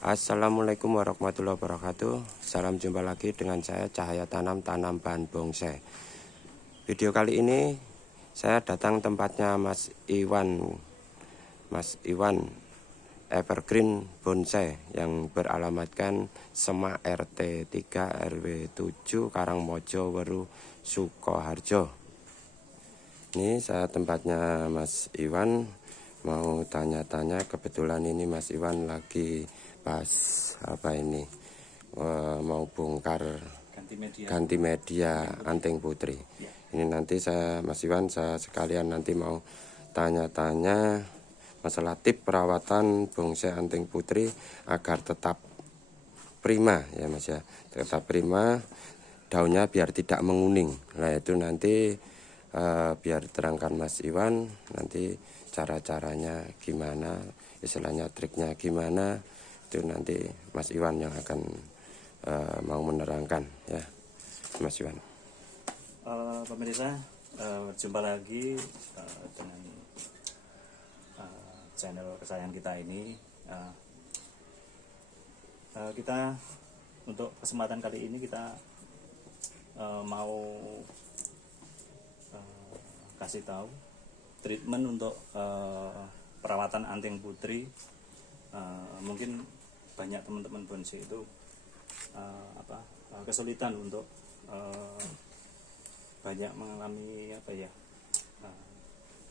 Assalamualaikum warahmatullahi wabarakatuh. Salam jumpa lagi dengan saya Cahaya Tanam bahan bonsai. Video kali ini saya datang tempatnya Mas Iwan Evergreen Bonsai yang beralamatkan Semak RT 3 RW 7 Karangmojo Weru Sukoharjo. Ini saya tempatnya Mas Iwan, mau tanya-tanya. Kebetulan ini Mas Iwan lagi pas mau bongkar ganti media anting putri ya. Ini nanti Mas Iwan saya sekalian nanti mau tanya-tanya masalah tip perawatan bonsai anting putri agar tetap prima ya Mas ya, tetap prima, daunnya biar tidak menguning. Nah itu nanti biar terangkan Mas Iwan nanti cara-caranya gimana, istilahnya triknya gimana, itu nanti Mas Iwan yang akan mau menerangkan ya Mas Iwan. Pemirsa, jumpa lagi dengan channel kesayangan kita ini. Kita untuk kesempatan kali ini kita mau kasih tahu treatment untuk perawatan anting putri. Mungkin banyak teman-teman bonsai itu kesulitan untuk banyak mengalami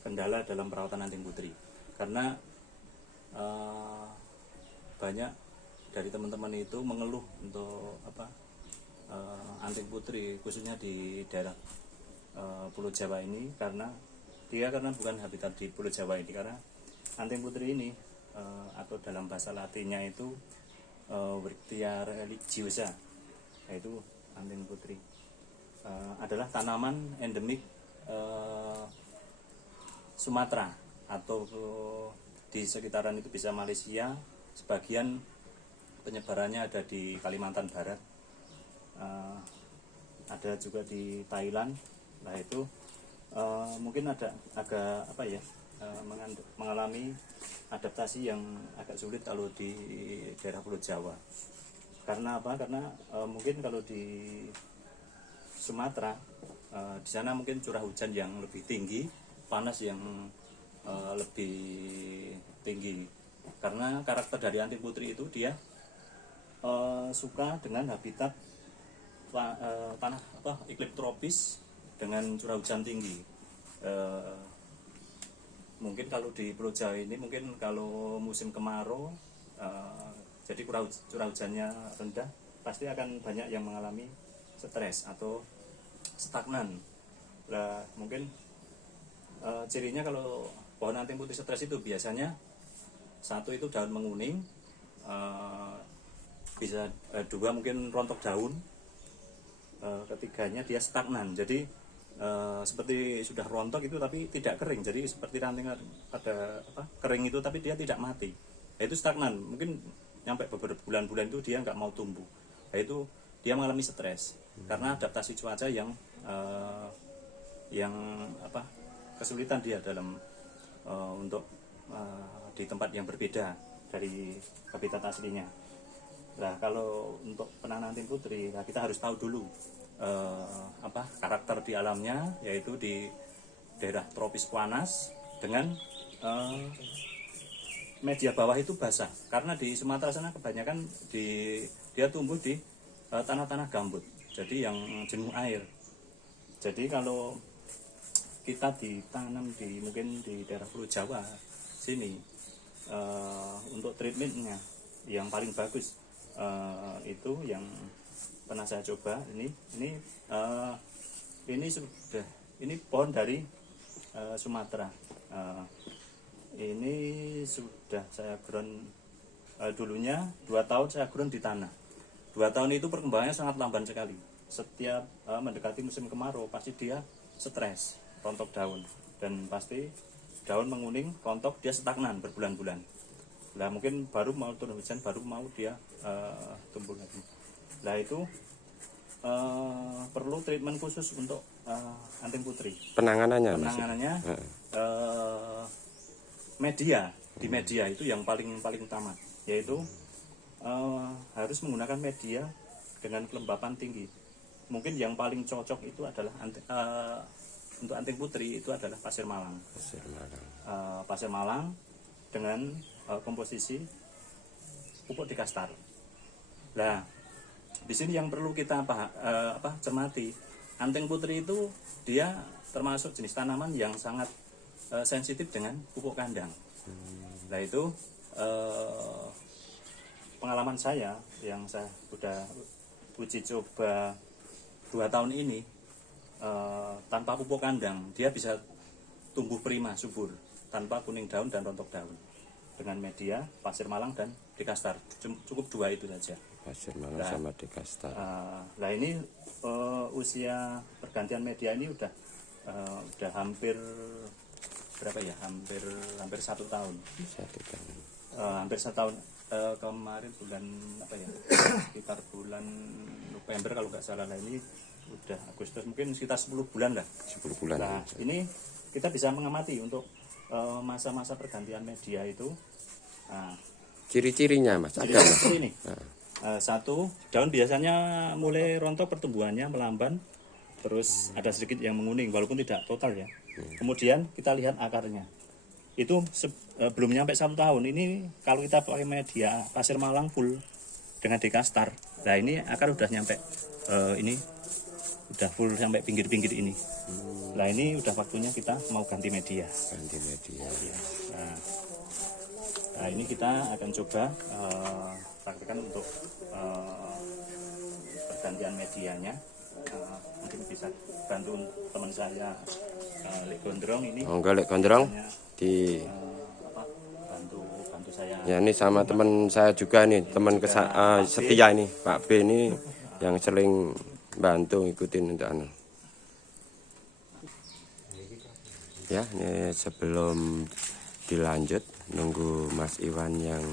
kendala dalam perawatan anting putri, karena banyak dari teman-teman itu mengeluh untuk anting putri khususnya di daerah Pulau Jawa ini, karena bukan habitat di Pulau Jawa ini, karena anting putri ini atau dalam bahasa Latinnya itu Wurtia religiosa, yaitu anting putri adalah tanaman endemik Sumatera atau di sekitaran itu bisa Malaysia, sebagian penyebarannya ada di Kalimantan Barat, ada juga di Thailand. Nah itu mungkin agak mengalami adaptasi yang agak sulit kalau di daerah Pulau Jawa. Karena apa? Karena mungkin kalau di Sumatera di sana mungkin curah hujan yang lebih tinggi, panas yang lebih tinggi. Karena karakter dari anting putri itu dia suka dengan habitat tanah iklim tropis dengan curah hujan tinggi. Mungkin kalau di Pulau Jawa ini mungkin kalau musim kemarau jadi curah hujannya rendah, pasti akan banyak yang mengalami stres atau stagnan. Nah, mungkin cirinya kalau pohon anting putri stres itu biasanya satu itu daun menguning, bisa dua mungkin rontok daun, ketiganya dia stagnan. Jadi seperti sudah rontok itu tapi tidak kering, jadi seperti ranting pada kering itu tapi dia tidak mati. Nah, itu stagnan, mungkin sampai beberapa bulan-bulan itu dia nggak mau tumbuh. Nah, itu dia mengalami stres karena adaptasi cuaca yang kesulitan dia dalam untuk di tempat yang berbeda dari habitat aslinya. Nah, kalau untuk penanaman anting putri, nah kita harus tahu dulu karakter di alamnya, yaitu di daerah tropis panas dengan media bawah itu basah, karena di Sumatera sana kebanyakan dia tumbuh di tanah-tanah gambut, jadi yang jenuh air. Jadi kalau kita ditanam mungkin di daerah Pulau Jawa sini, untuk treatmentnya yang paling bagus itu yang pernah saya coba, ini pohon dari Sumatera. Ini sudah saya ground dulunya 2 tahun saya ground di tanah. 2 tahun itu perkembangannya sangat lamban sekali. Setiap mendekati musim kemarau pasti dia stres, rontok daun, dan pasti daun menguning, rontok, dia stagnan berbulan-bulan. Nah mungkin baru mau turun hujan baru mau dia tumbuh lagi. Nah itu perlu treatment khusus untuk anting putri. Penanganannya Media, di media itu yang paling utama, yaitu harus menggunakan media dengan kelembapan tinggi. Mungkin yang paling cocok itu adalah untuk anting putri itu adalah pasir Malang. Pasir Malang dengan komposisi pupuk dikastar. Nah, di sini yang perlu kita cermati, anting putri itu dia termasuk jenis tanaman yang sangat sensitif dengan pupuk kandang. Nah itu pengalaman saya yang saya sudah uji coba 2 tahun ini, tanpa pupuk kandang dia bisa tumbuh prima subur tanpa kuning daun dan rontok daun dengan media pasir Malang dan dikastar. Cukup 2 itu saja. Pasir Malang sama dikastar. Nah ini usia pergantian media ini udah hampir berapa ya? Hampir 1 tahun. 1 tahun. Hampir 1 tahun. Kemarin bulan apa ya? Sekitar bulan November kalau nggak salah. Nah ini udah Agustus, mungkin sekitar 10 bulan lah. 10 bulan. Nah ini kita bisa mengamati untuk masa-masa pergantian media itu. Nah, ciri-cirinya Mas, ada Mas? Ini. Satu, daun biasanya mulai rontok pertumbuhannya melamban, terus ada sedikit yang menguning walaupun tidak total ya. Kemudian kita lihat akarnya. Itu belum nyampe 1 tahun. Ini kalau kita pakai media pasir Malang full dengan dikastar. Nah ini akar udah nyampe ini udah full sampai pinggir-pinggir ini. Nah ini udah waktunya kita mau ganti media. Ganti media. Ya. Nah ini kita akan coba praktekkan untuk pergantian medianya. Mungkin bisa bantu teman saya Lek Gondrong ini. Enggak Lek Gondrong di bantu saya. Ya ini sama teman saya juga nih, teman setia ini Pak B ini yang sering bantu ngikutin untuk anu. Ya ini sebelum dilanjut nunggu Mas Iwan yang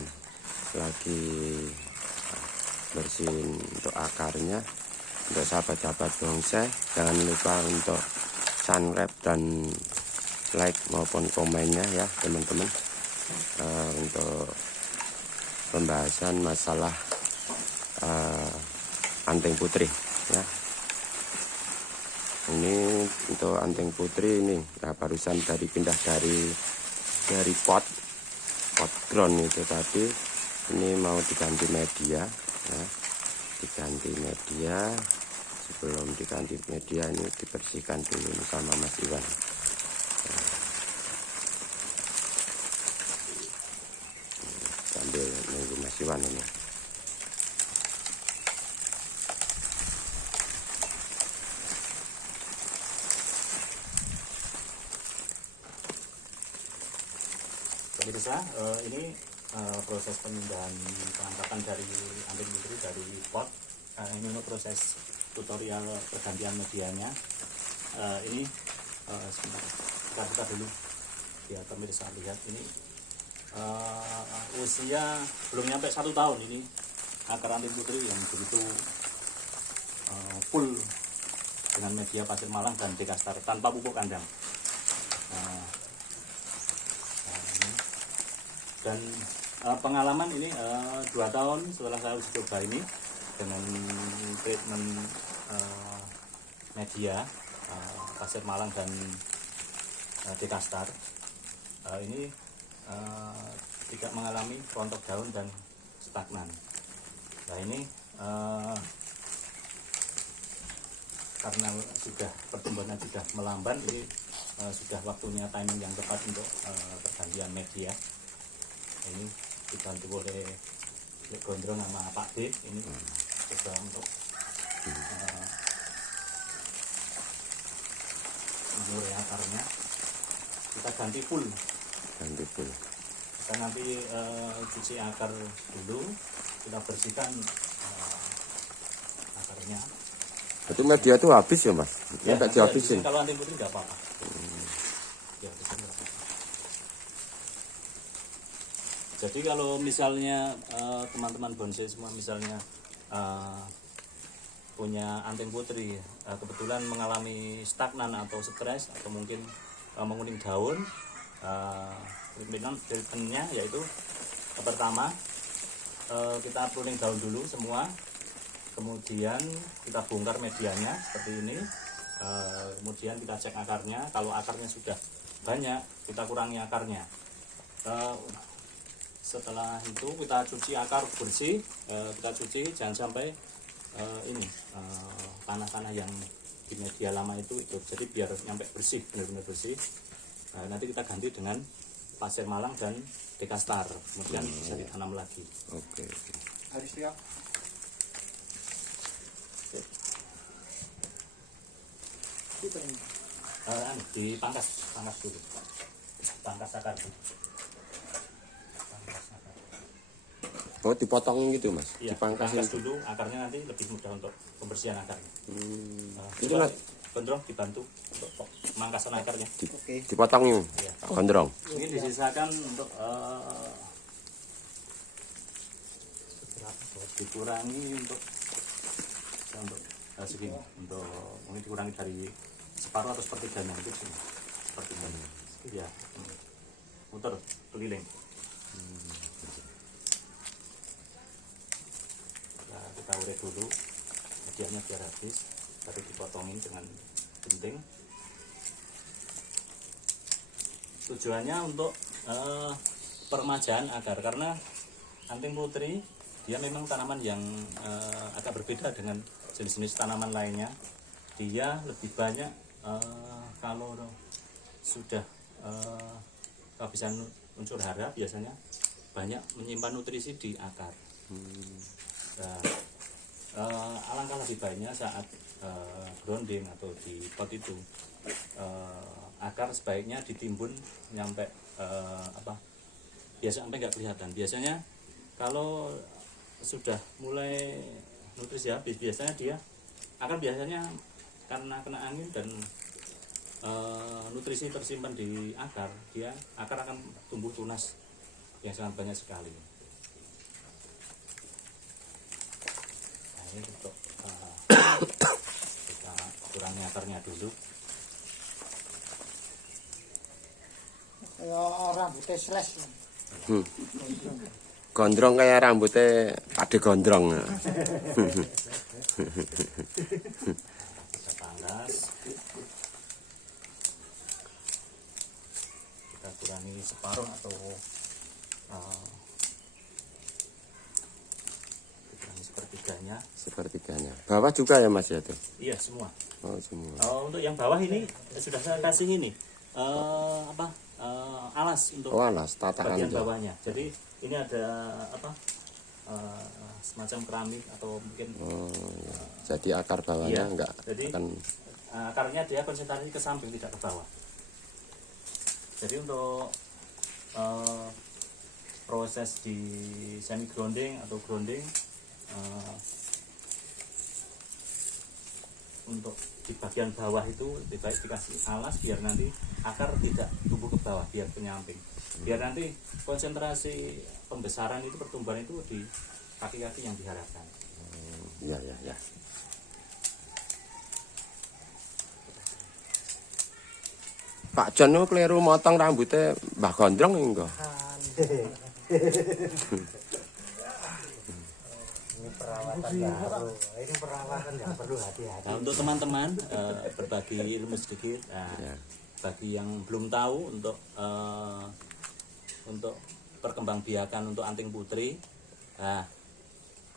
lagi bersihin untuk akarnya. Untuk sahabat-sahabat bonsai jangan lupa untuk subscribe dan like maupun komennya ya teman-teman, untuk pembahasan masalah anting putri ya. Ini untuk anting putri ini ya, barusan pindah dari pot ground itu tadi. Ini mau diganti media ya. Diganti media. Sebelum diganti media ini dibersihkan dulu sama Mas Iwan. Sambil nunggu Mas Iwan ini. Pemirsa, ini proses pemindahan pengangkatan dari anting putri dari pot. Ini untuk proses tutorial pergantian medianya. Ini sebentar, kita buka dulu biar pemirsa lihat. Ini usia belum nyampe 1 tahun ini akar anting putri yang begitu full dengan media pasir Malang dan dikastar tanpa pupuk kandang. Dan pengalaman ini 2 tahun setelah saya uji coba ini dengan treatment media pasir Malang dan dikastar, ini tidak mengalami rontok daun dan stagnan. Nah ini karena sudah pertumbuhannya sudah melamban, ini sudah waktunya timing yang tepat untuk pergantian media. Ini dibantu oleh Lek Gondrong sama Pak D ini coba untuk mulai akarnya kita ganti full. Kita nanti cuci akar dulu, kita bersihkan akarnya. Itu media itu habis ya Mas? Ya, tak dihabisin. Kalau anting putri nggak apa-apa. Jadi kalau misalnya teman-teman bonsai semua misalnya punya anting putri kebetulan mengalami stagnan atau stres atau mungkin menguning daun, treatmentnya yaitu pertama kita pruning daun dulu semua, kemudian kita bongkar medianya seperti ini. Kemudian kita cek akarnya, kalau akarnya sudah banyak kita kurangi akarnya. Setelah itu kita cuci akar bersih, kita cuci jangan sampai tanah-tanah yang di media lama itu, jadi biar nyampe bersih, benar-benar bersih. Nanti kita ganti dengan pasir malang dan dekastar, kemudian bisa ditanam lagi. Oke. Dipangkas dulu, pangkas akar. Oh, dipotong gitu mas? Iya, dipangkas dulu akarnya, nanti lebih mudah untuk pembersihan akarnya. Itu Gondrong dibantu untuk pemangkasan akarnya. Dipotong ini, Ya. gondrong. Ini disisakan untuk dikurangi untuk segini, untuk mungkin dikurangi dari separuh atau sepertiganya itu sepertiganya. Ya, muter keliling. Nah, kita urai dulu medianya biar habis, baru dipotongin dengan gunting. Tujuannya untuk peremajaan akar, karena anting putri dia memang tanaman yang agak berbeda dengan jenis-jenis tanaman lainnya. Dia lebih banyak kalau sudah kehabisan unsur hara, biasanya banyak menyimpan nutrisi di akar. Nah, alangkah lebih baiknya saat grounding atau di pot itu akar sebaiknya ditimbun nyampe biasa sampai nggak kelihatan. Biasanya kalau sudah mulai nutrisi habis, biasanya dia akar biasanya karena kena angin dan nutrisi tersimpan di akar, akar akan tumbuh tunas yang sangat banyak sekali. Nah, ini untuk kita kurangi akarnya dulu. Rambutnya slash. Gondrong kayak rambutnya pade gondrong. Kita pangkas, kita kurangi separuh atau kurangi sepertiganya. Bawah juga ya mas ya tuh? Iya, semua. Oh semua. Untuk yang bawah ini sudah saya kasih ini alas untuk alas tataan bagian bawahnya. Jadi ini ada semacam keramik atau mungkin ya. Jadi akar bawahnya enggak akan akarnya dia konsentrasi ke samping, tidak ke bawah. Jadi untuk proses di semi grounding atau grounding, untuk di bagian bawah itu lebih baik dikasih alas biar nanti akar tidak tumbuh ke bawah, biar penyamping, biar nanti konsentrasi pembesaran itu, pertumbuhan itu di kaki-kaki yang diharapkan. Ya. Pak John itu keliru motong rambutnya Mbah Gondrong enggak? Ini perawatan yang perlu hati-hati. Nah, untuk teman-teman berbagi ilmu sedikit. Bagi yang belum tahu, untuk perkembangbiakan untuk anting putri,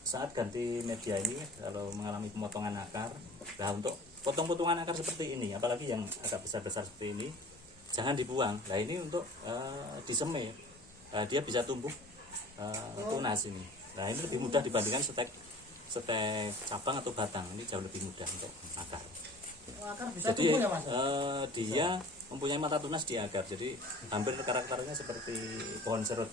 saat ganti media ini kalau mengalami pemotongan akar, untuk potong-potongan akar seperti ini, apalagi yang agak besar-besar seperti ini, jangan dibuang. Nah ini untuk disemai, dia bisa tumbuh tunas ini. Nah ini lebih mudah dibandingkan setek cabang atau batang. Ini jauh lebih mudah untuk akar. Jadi dia mempunyai mata tunas di akar. Jadi hampir karakternya seperti pohon serut.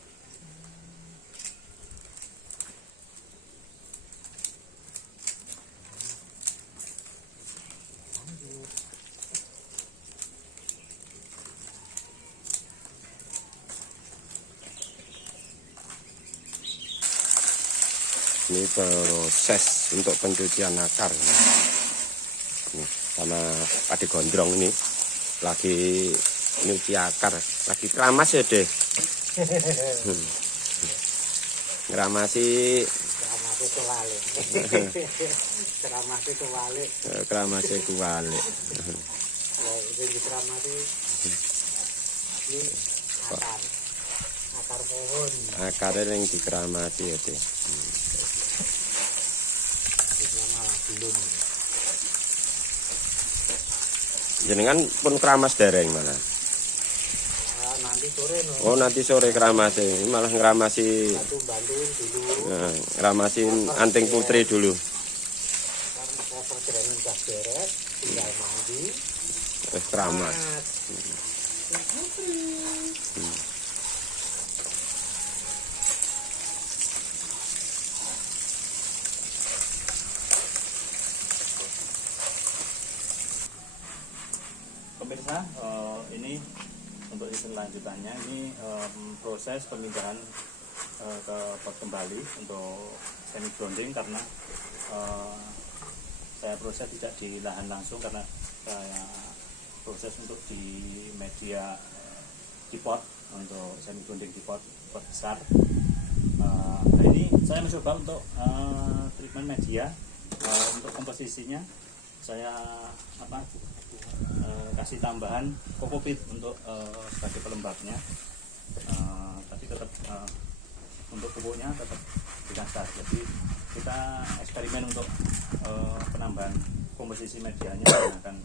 Ini proses untuk pencucian akar. Nih, sama pade gondrong ini lagi nyuci akar, lagi keramas ya deh. Ngramasi Keramate kewalik. Keramate kewalik. kramase kuwalik. Lah sing dikeramati iki akar. Akar pohon. Akare ning dikramati ya, Dik. Nama belum. Jenengan pun keramas dereng malah. Nanti sore no. Oh, nanti sore keramase. Malah ngramasi Satu bantuin dulu. ngramasin Anting Putri dulu. Kan pekerjaan udah beres, tinggal mandi. Wis keramas. Pemirsa, ini untuk season lanjutannya ini proses pemindahan ke pot kembali untuk semi grounding karena saya proses tidak di lahan langsung karena saya proses untuk di media di pot untuk semi grounding di pot besar. Nah ini saya mencoba untuk treatment media untuk komposisinya saya kasih tambahan kokopit untuk sebagai pelembabnya, tapi tetap untuk pupuknya tetap dikasar. Jadi kita eksperimen untuk penambahan komposisi medianya menggunakan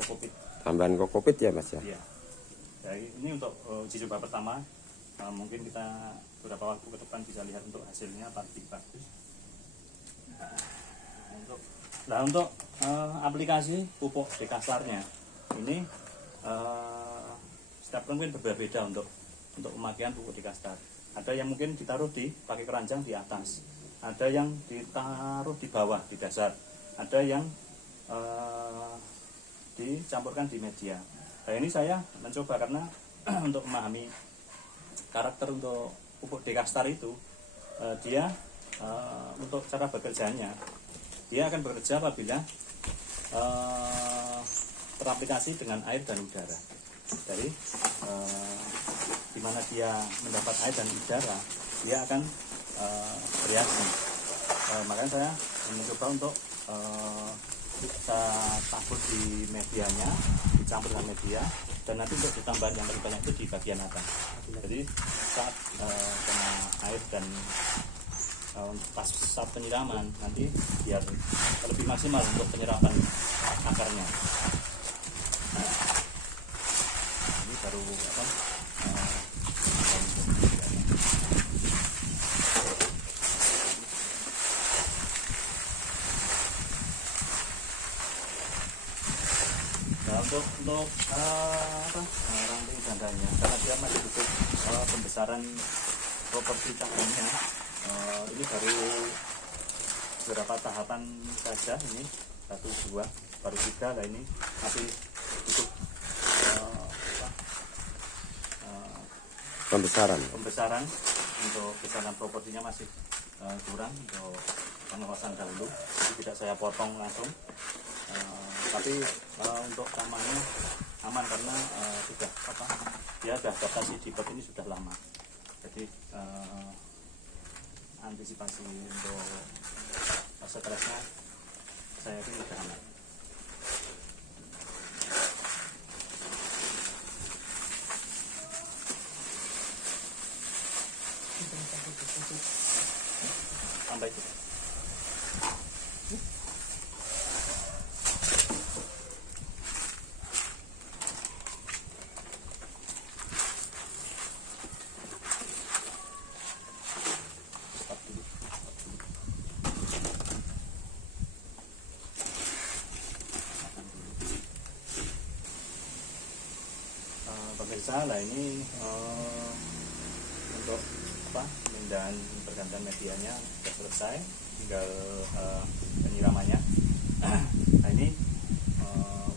kokopit. Tambahan kokopit ya, Mas ya. Iya. Jadi ini untuk uji coba pertama. Mungkin kita beberapa waktu ke depan bisa lihat untuk hasilnya pasti bagus. Untuk aplikasi pupuk dekasarnya ini setiap mungkin berbeda untuk pemakaian pupuk dekasar. Ada yang mungkin ditaruh pakai keranjang di atas, ada yang ditaruh di bawah di dasar, ada yang dicampurkan di media. Nah ini saya mencoba karena untuk memahami karakter untuk pupuk dekasar itu dia untuk cara bekerjanya. Dia akan bekerja apabila teraplikasi dengan air dan udara. Jadi di mana dia mendapat air dan udara, dia akan bereaksi. Makanya saya mencoba untuk kita tabur di medianya, dicampur dengan media, dan nanti untuk ditambah yang lebih banyak itu di bagian atas. Jadi saat kena air dan pas saat penyiraman nanti biar lebih maksimal untuk penyerapan akarnya. Ini baru nah, untuk ranting gandanya karena dia masih butuh pembesaran properti cabangnya. Ini baru beberapa tahapan saja, ini 1, 2, baru 3. Nah ini masih cukup Pembesaran untuk besaran proporsinya masih kurang untuk pengawasan dahulu, jadi tidak saya potong langsung. Tapi untuk tamannya aman karena sudah dia sudah adaptasi di pot ini sudah lama, jadi antisipasi untuk stresnya saya itu sudah aman. Sampai itu. Pemirsa, lah ini untuk pemindahan pergantian medianya sudah selesai, tinggal penyiramannya. Nah ini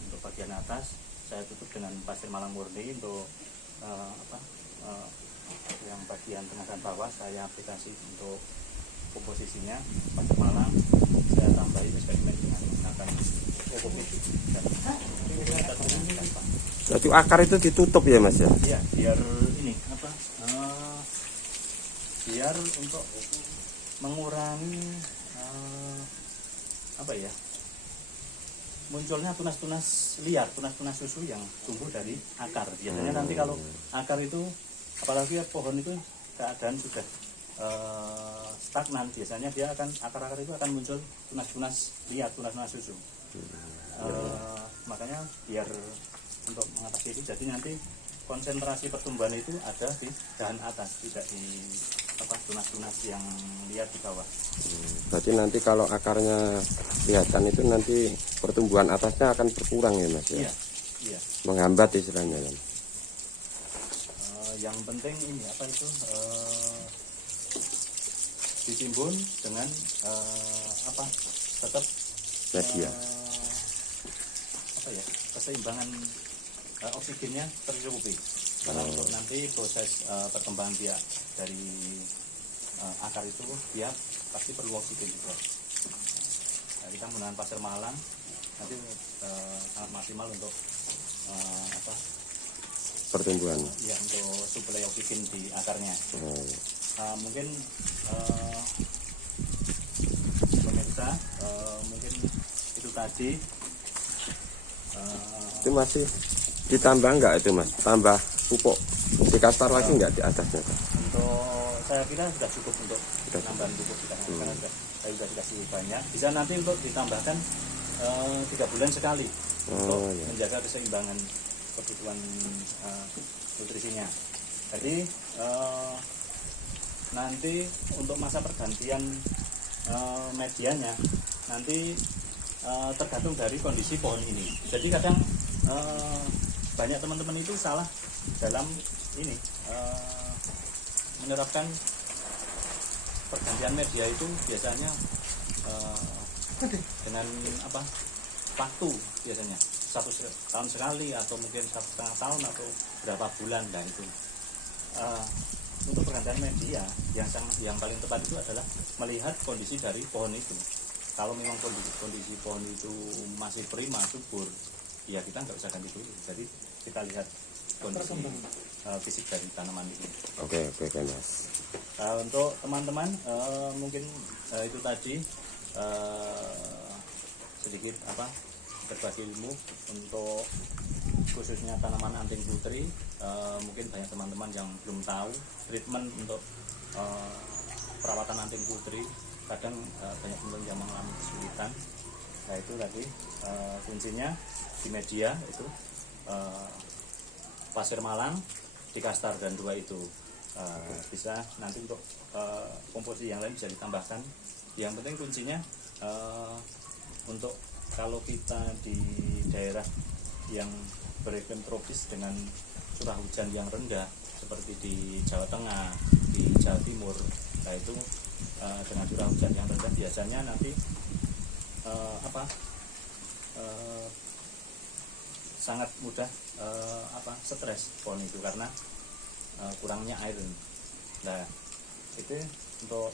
untuk bagian atas saya tutup dengan pasir malang murni. Untuk yang bagian tengah dan bawah saya aplikasi untuk komposisinya pasir malang. Saya tambahin eksperimen dengan menggunakan kokopit dan kita gunakan Pak. Jadi akar itu ditutup ya, Mas ya? Iya, biar ini biar untuk mengurangi munculnya tunas-tunas liar, tunas-tunas susu yang tumbuh dari akar. Biasanya nanti kalau akar itu, apalagi pohon itu keadaan sudah stagnan, biasanya dia akan akar-akar itu akan muncul tunas-tunas liar, tunas-tunas susu. Makanya biar untuk mengatasi itu, jadi nanti konsentrasi pertumbuhan itu ada di dahan atas, tidak di tunas-tunas yang liar di bawah. Berarti nanti kalau akarnya kelihatan itu nanti pertumbuhan atasnya akan berkurang ya Mas ya? Iya. Menghambat istilahnya kan? Yang penting ini ditimbun dengan tetap Media. keseimbangan oksigennya tercukupi. Karena untuk nanti proses perkembangan biak dari akar itu dia pasti perlu oksigen juga. Nah, kita menggunakan pasir malang nanti sangat maksimal untuk Pertumbuhan. ya, untuk suplai oksigen di akarnya. Mungkin pemirsa mungkin itu tadi. Itu masih ditambah enggak itu Mas? Tambah pupuk dikastar lagi enggak di atasnya? Untuk saya kira sudah cukup untuk tambahan pupuk kita, karena saya sudah dikasih banyak. Bisa nanti untuk ditambahkan 3 bulan sekali untuk menjaga keseimbangan kebutuhan nutrisinya. Jadi nanti untuk masa pergantian medianya nanti tergantung dari kondisi pohon ini. Jadi kadang banyak teman-teman itu salah dalam ini menerapkan pergantian media itu biasanya dengan waktu, biasanya 1 tahun sekali atau mungkin 1,5 tahun atau berapa bulan. Dan itu untuk pergantian media yang paling tepat itu adalah melihat kondisi dari pohon itu. Kalau memang kondisi pohon itu masih prima, subur, ya kita nggak usah ganti dulu. Jadi kita lihat kondisi fisik dari tanaman itu. Oke Mas. Untuk teman-teman mungkin itu tadi sedikit berbagi ilmu untuk khususnya tanaman anting putri. Mungkin banyak teman-teman yang belum tahu treatment untuk perawatan anting putri. Kadang banyak teman-teman yang mengalami kesulitan. Nah itu tadi kuncinya di media itu pasir malang, dikastar, dan 2 itu bisa nanti untuk komposisi yang lain bisa ditambahkan. Yang penting kuncinya untuk kalau kita di daerah yang beriklim tropis dengan curah hujan yang rendah seperti di Jawa Tengah, di Jawa Timur, nah itu dengan curah hujan yang rendah biasanya nanti sangat mudah stres pohon itu karena kurangnya iron. Nah itu untuk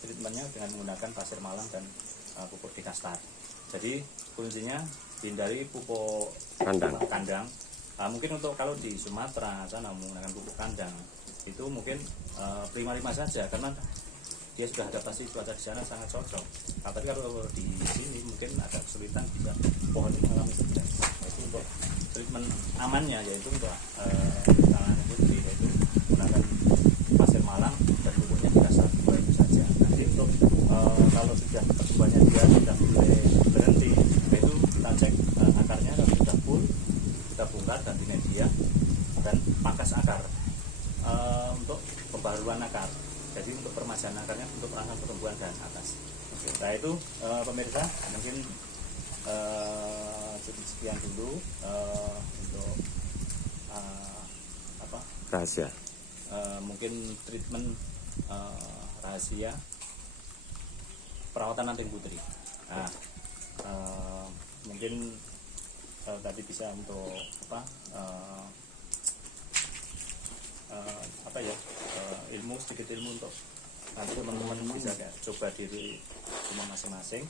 treatmentnya dengan menggunakan pasir malang dan pupuk dikastar. Jadi kuncinya hindari pupuk kandang. Mungkin untuk kalau di Sumatera sana menggunakan pupuk kandang itu mungkin prima-prima saja karena dia sudah adaptasi cuaca di sana sangat cocok. Tapi kalau di sini mungkin agak kesulitan, bisa pohon ini mengalami stres. Itu untuk treatment amannya yaitu untuk tanaman putri, yaitu menggunakan pasir malang dan pupuknya dikastar. Itu saja. Nanti untuk kalau sudah pertumbuhannya dia sudah mulai berhenti, itu kita cek akarnya kalau sudah full, kita bongkar ganti media dan pangkas akar untuk pembaruan akar. Jadi untuk permajaan akarnya untuk merangsang pertumbuhan dan atas. Nah itu pemirsa mungkin sekian dulu untuk Rahasia. Mungkin treatment rahasia perawatan anting putri. Nah, mungkin tadi bisa untuk sedikit ilmu untuk nanti teman-teman bisa coba diri rumah masing-masing.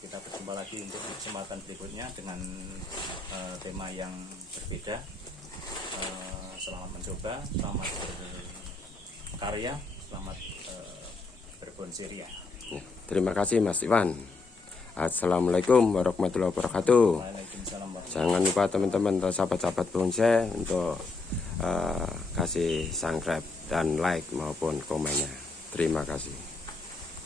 Kita berjumpa lagi untuk kesempatan berikutnya dengan tema yang berbeda. Selamat mencoba, selamat berkarya, selamat berbonsai ria. Ya, terima kasih Mas Iwan. Assalamualaikum warahmatullahi wabarakatuh. Waalaikumsalam warahmatullahi Jangan lupa teman-teman atau sahabat-sahabat bonsai untuk kasih subscribe dan like maupun komennya. Terima kasih.